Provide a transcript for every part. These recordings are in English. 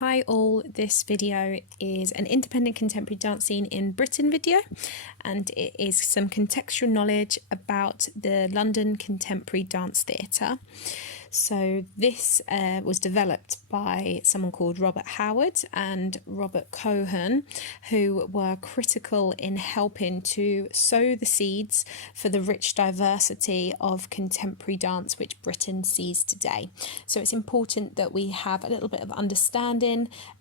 Hi all, this video is an independent contemporary dance scene in Britain video, and it is some contextual knowledge about the London Contemporary Dance Theatre. So this was developed by someone called Robert Howard and Robert Cohen, who were critical in helping to sow the seeds for the rich diversity of contemporary dance which Britain sees today. So it's important that we have a little bit of understanding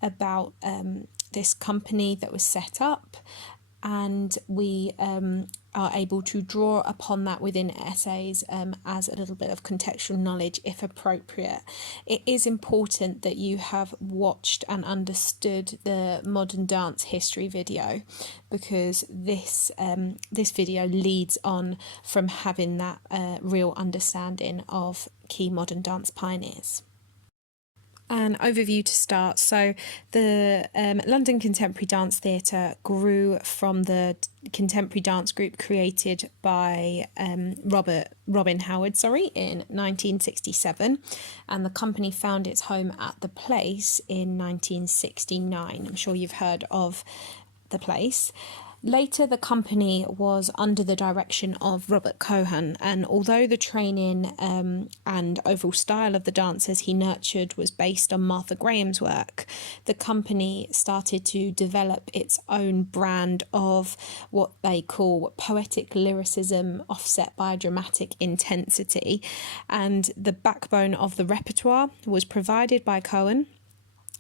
about this company that was set up, and we are able to draw upon that within essays as a little bit of contextual knowledge if appropriate. It is important that you have watched and understood the modern dance history video, because this video leads on from having that real understanding of key modern dance pioneers. An overview to start. So the London Contemporary Dance Theatre grew from the contemporary dance group created by Robin Howard in 1967, and the company found its home at the Place in 1969. I'm sure you've heard of the Place. Later, the company was under the direction of Robert Cohen, and although the training and overall style of the dancers he nurtured was based on Martha Graham's work, the company started to develop its own brand of what they call poetic lyricism offset by dramatic intensity, and the backbone of the repertoire was provided by Cohen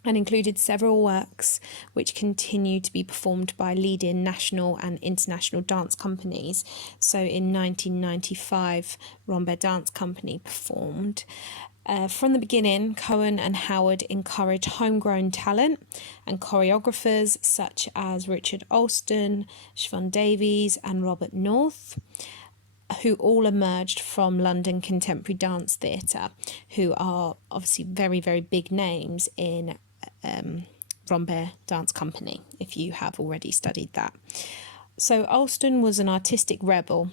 and included several works which continue to be performed by leading national and international dance companies. So in 1995, Rambert Dance Company performed. From the beginning, Cohen and Howard encouraged homegrown talent and choreographers such as Richard Alston, Siobhan Davies and Robert North, who all emerged from London Contemporary Dance Theatre, who are obviously very, very big names in Rambert Dance Company, if you have already studied that. So Alston was an artistic rebel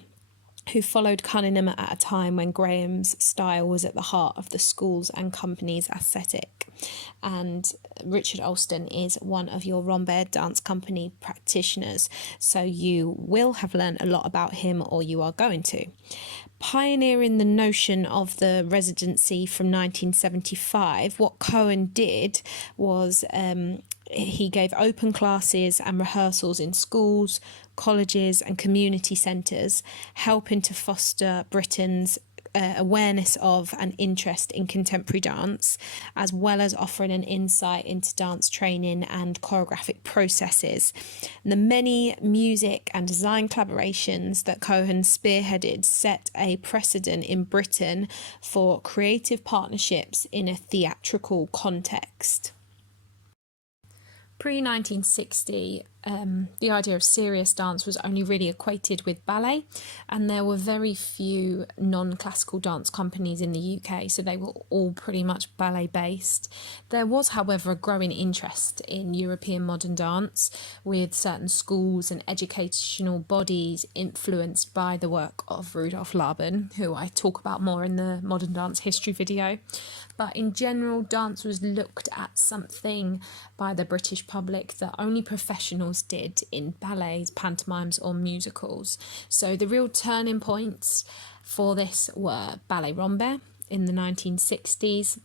who followed Cunningham at a time when Graham's style was at the heart of the school's and company's aesthetic. And Richard Alston is one of your Rambert Dance Company practitioners, so you will have learned a lot about him, or you are going to. Pioneering the notion of the residency from 1975, what Cohen did was he gave open classes and rehearsals in schools, colleges and community centres, helping to foster Britain's awareness of and interest in contemporary dance, as well as offering an insight into dance training and choreographic processes. And the many music and design collaborations that Cohen spearheaded set a precedent in Britain for creative partnerships in a theatrical context. Pre-1960, the idea of serious dance was only really equated with ballet, and there were very few non-classical dance companies in the UK, so they were all pretty much ballet based. There was, however, a growing interest in European modern dance, with certain schools and educational bodies influenced by the work of Rudolf Laban, who I talk about more in the modern dance history video. But in general, dance was looked at something by the British public that only professionals did in ballets, pantomimes or musicals. So the real turning points for this were Ballet Rambert in the 1960s,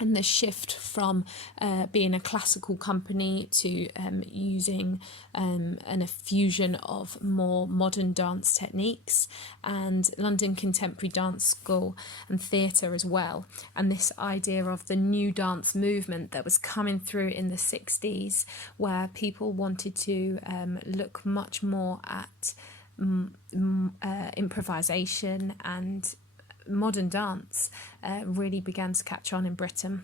and the shift from being a classical company to using a fusion of more modern dance techniques, and London Contemporary Dance School and Theatre as well. And this idea of the new dance movement that was coming through in the 60s, where people wanted to look much more at improvisation, and modern dance really began to catch on in Britain.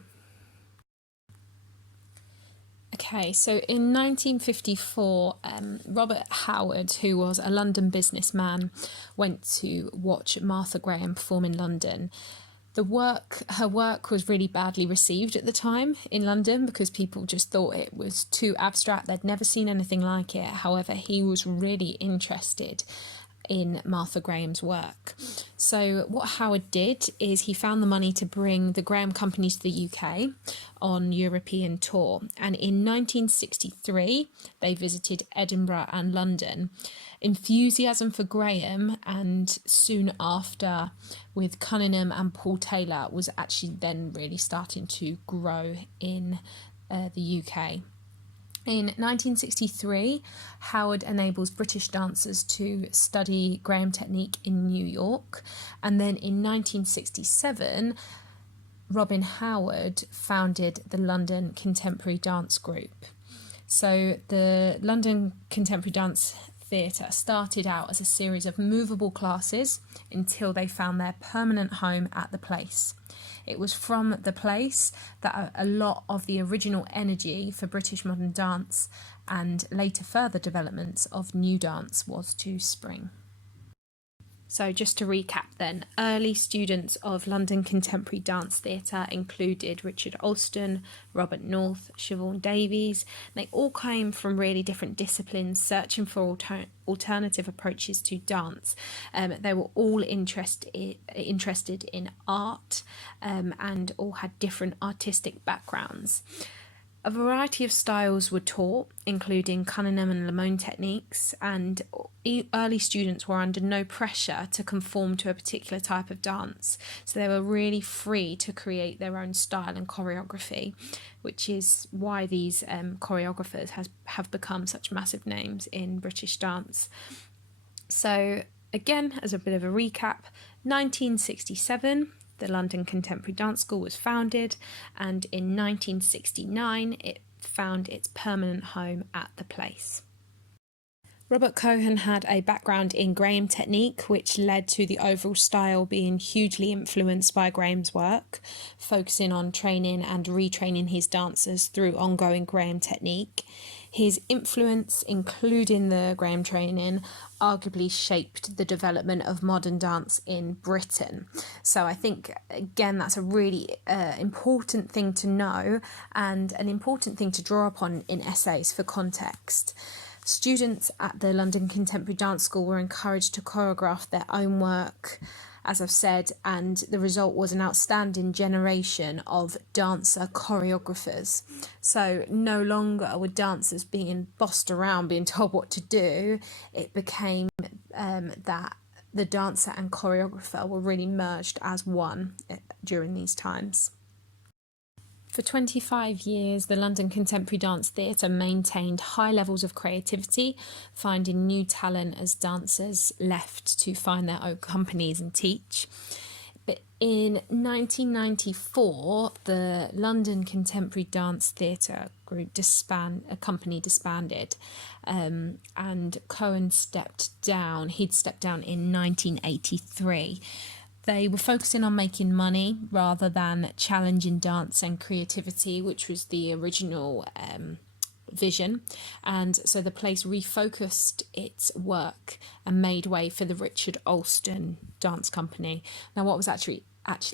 Okay, so in 1954, Robert Howard, who was a London businessman, went to watch Martha Graham perform in London. Her work was really badly received at the time in London, because people just thought it was too abstract. They'd never seen anything like it. However, he was really interested in Martha Graham's work. So what Howard did is he found the money to bring the Graham Company to the UK on European tour, and in 1963 they visited Edinburgh and London. Enthusiasm for Graham, and soon after with Cunningham and Paul Taylor, was actually then really starting to grow in the UK. In 1963, Howard enables British dancers to study Graham technique in New York, and then in 1967 Robin Howard founded the London Contemporary Dance Group. So the London Contemporary Dance Theatre started out as a series of movable classes until they found their permanent home at the Place. It was from the Place that a lot of the original energy for British modern dance and later further developments of new dance was to spring. So just to recap then, early students of London Contemporary Dance Theatre included Richard Alston, Robert North, Siobhan Davies. They all came from really different disciplines, searching for alternative approaches to dance. They were all interested in art and all had different artistic backgrounds. A variety of styles were taught, including Cunningham and Lamone techniques, and early students were under no pressure to conform to a particular type of dance, so they were really free to create their own style and choreography, which is why these choreographers have become such massive names in British dance. So again, as a bit of a recap, 1967, the London Contemporary Dance School was founded, and in 1969 it found its permanent home at the Place. Robert Cohen had a background in Graham technique, which led to the overall style being hugely influenced by Graham's work, focusing on training and retraining his dancers through ongoing Graham technique. His influence, including the Graham training, arguably shaped the development of modern dance in Britain. So I think, again, that's a really important thing to know and an important thing to draw upon in essays for context. Students at the London Contemporary Dance School were encouraged to choreograph their own work, as I've said, and the result was an outstanding generation of dancer choreographers. So no longer were dancers being bossed around, being told what to do. It became that the dancer and choreographer were really merged as one during these times. For 25 years, the London Contemporary Dance Theatre maintained high levels of creativity, finding new talent as dancers left to find their own companies and teach. But in 1994, the London Contemporary Dance Theatre group company disbanded, and Cohen stepped down. He'd stepped down in 1983. They were focusing on making money rather than challenging dance and creativity, which was the original vision. And so the Place refocused its work and made way for the Richard Alston Dance Company. Now, what was actually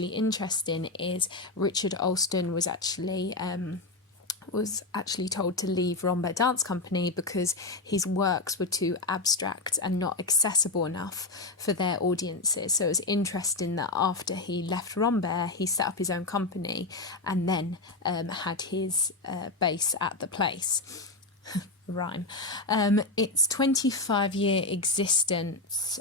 interesting is Richard Alston was actually told to leave Rambert Dance Company because his works were too abstract and not accessible enough for their audiences. So it was interesting that after he left Rambert, he set up his own company and then had his base at the Place. Rhyme. Its 25-year existence,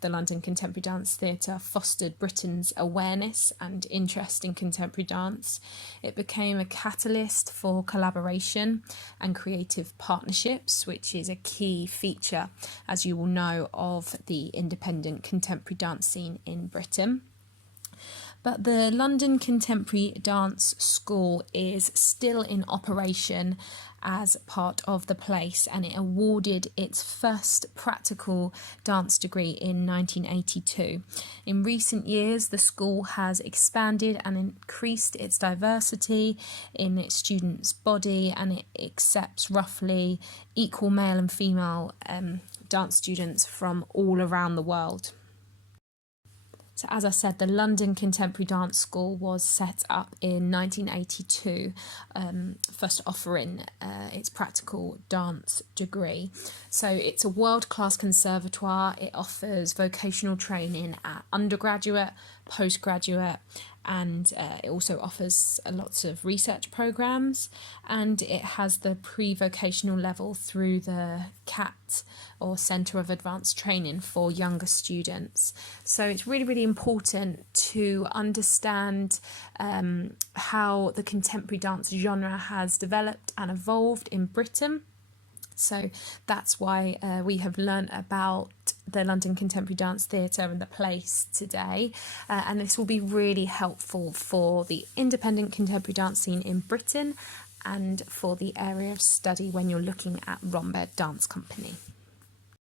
the London Contemporary Dance Theatre fostered Britain's awareness and interest in contemporary dance. It became a catalyst for collaboration and creative partnerships, which is a key feature, as you will know, of the independent contemporary dance scene in Britain. But the London Contemporary Dance School is still in operation as part of the Place, and it awarded its first practical dance degree in 1982. In recent years, the school has expanded and increased its diversity in its students' body, and it accepts roughly equal male and female dance students from all around the world. So as I said, the London Contemporary Dance School was set up in 1982, first offering its practical dance degree. So it's a world-class conservatoire. It offers vocational training at undergraduate, postgraduate, and it also offers lots of research programs, and it has the pre-vocational level through the CAT, or Centre of Advanced Training, for younger students. So it's really, really important to understand how the contemporary dance genre has developed and evolved in Britain. So that's why we have learnt about the London Contemporary Dance Theatre and the place today, and this will be really helpful for the independent contemporary dance scene in Britain and for the area of study when you're looking at Rhombed Dance Company.